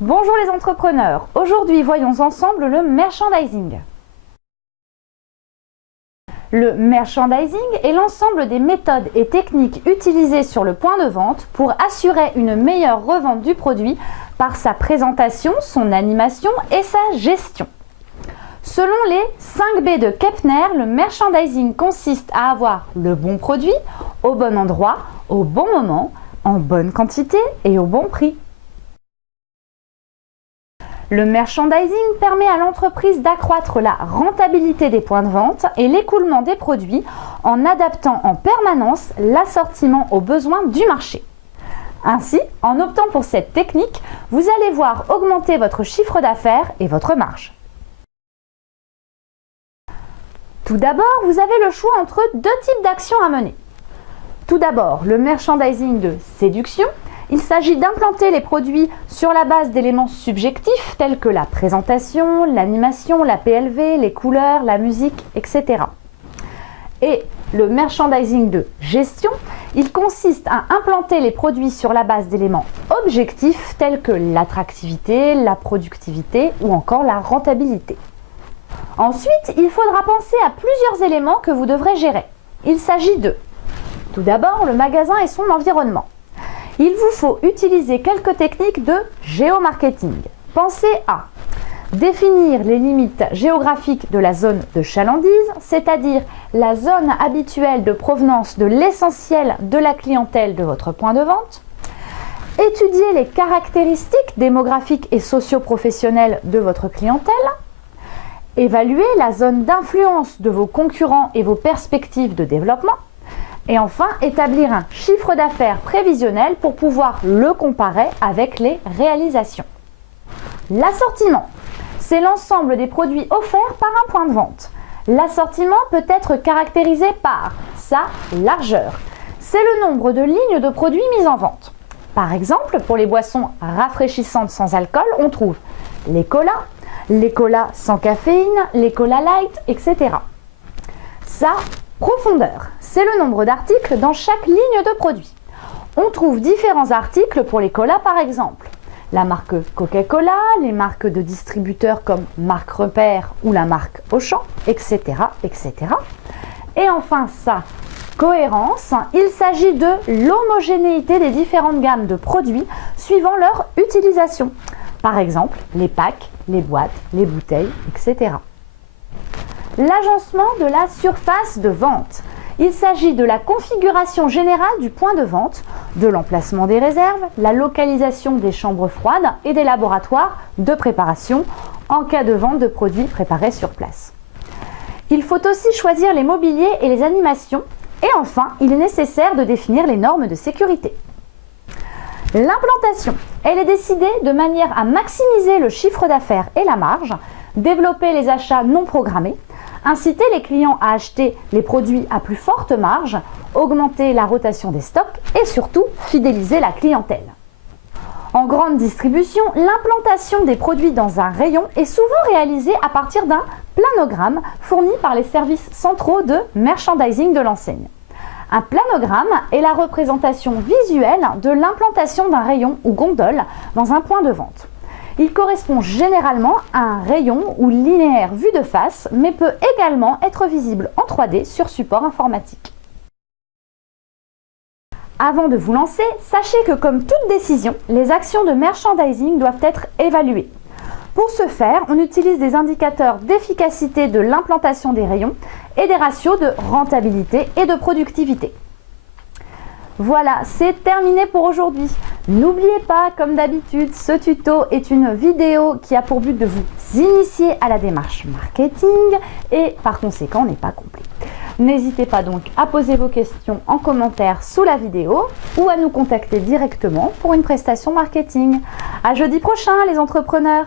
Bonjour les entrepreneurs, aujourd'hui voyons ensemble le merchandising. Le merchandising est l'ensemble des méthodes et techniques utilisées sur le point de vente pour assurer une meilleure revente du produit par sa présentation, son animation et sa gestion. Selon les 5 B de Kepner, le merchandising consiste à avoir le bon produit, au bon endroit, au bon moment, en bonne quantité et au bon prix. Le merchandising permet à l'entreprise d'accroître la rentabilité des points de vente et l'écoulement des produits en adaptant en permanence l'assortiment aux besoins du marché. Ainsi, en optant pour cette technique, vous allez voir augmenter votre chiffre d'affaires et votre marge. Tout d'abord, vous avez le choix entre deux types d'actions à mener. Tout d'abord, le merchandising de séduction. Il s'agit d'implanter les produits sur la base d'éléments subjectifs tels que la présentation, l'animation, la PLV, les couleurs, la musique, etc. Et le merchandising de gestion, il consiste à implanter les produits sur la base d'éléments objectifs tels que l'attractivité, la productivité ou encore la rentabilité. Ensuite, il faudra penser à plusieurs éléments que vous devrez gérer. Il s'agit de, tout d'abord, le magasin et son environnement. Il vous faut utiliser quelques techniques de géomarketing. Pensez à définir les limites géographiques de la zone de chalandise, c'est-à-dire la zone habituelle de provenance de l'essentiel de la clientèle de votre point de vente. Étudier les caractéristiques démographiques et socio-professionnelles de votre clientèle. Évaluer la zone d'influence de vos concurrents et vos perspectives de développement. Et enfin, établir un chiffre d'affaires prévisionnel pour pouvoir le comparer avec les réalisations. L'assortiment, c'est l'ensemble des produits offerts par un point de vente. L'assortiment peut être caractérisé par sa largeur. C'est le nombre de lignes de produits mis en vente. Par exemple, pour les boissons rafraîchissantes sans alcool, on trouve les colas sans caféine, les colas light, etc. Sa profondeur, c'est le nombre d'articles dans chaque ligne de produit. On trouve différents articles pour les colas par exemple. La marque Coca-Cola, les marques de distributeurs comme Marque Repère ou la marque Auchan, etc., etc. Et enfin sa cohérence, il s'agit de l'homogénéité des différentes gammes de produits suivant leur utilisation. Par exemple, les packs, les boîtes, les bouteilles, etc. L'agencement de la surface de vente. Il s'agit de la configuration générale du point de vente, de l'emplacement des réserves, la localisation des chambres froides et des laboratoires de préparation en cas de vente de produits préparés sur place. Il faut aussi choisir les mobiliers et les animations. Et enfin, il est nécessaire de définir les normes de sécurité. L'implantation, elle est décidée de manière à maximiser le chiffre d'affaires et la marge, développer les achats non programmés, inciter les clients à acheter les produits à plus forte marge, augmenter la rotation des stocks et surtout fidéliser la clientèle. En grande distribution, l'implantation des produits dans un rayon est souvent réalisée à partir d'un planogramme fourni par les services centraux de merchandising de l'enseigne. Un planogramme est la représentation visuelle de l'implantation d'un rayon ou gondole dans un point de vente. Il correspond généralement à un rayon ou linéaire vu de face, mais peut également être visible en 3D sur support informatique. Avant de vous lancer, sachez que comme toute décision, les actions de merchandising doivent être évaluées. Pour ce faire, on utilise des indicateurs d'efficacité de l'implantation des rayons et des ratios de rentabilité et de productivité. Voilà, c'est terminé pour aujourd'hui. N'oubliez pas, comme d'habitude, ce tuto est une vidéo qui a pour but de vous initier à la démarche marketing et par conséquent n'est pas complet. N'hésitez pas donc à poser vos questions en commentaire sous la vidéo ou à nous contacter directement pour une prestation marketing. À jeudi prochain les entrepreneurs!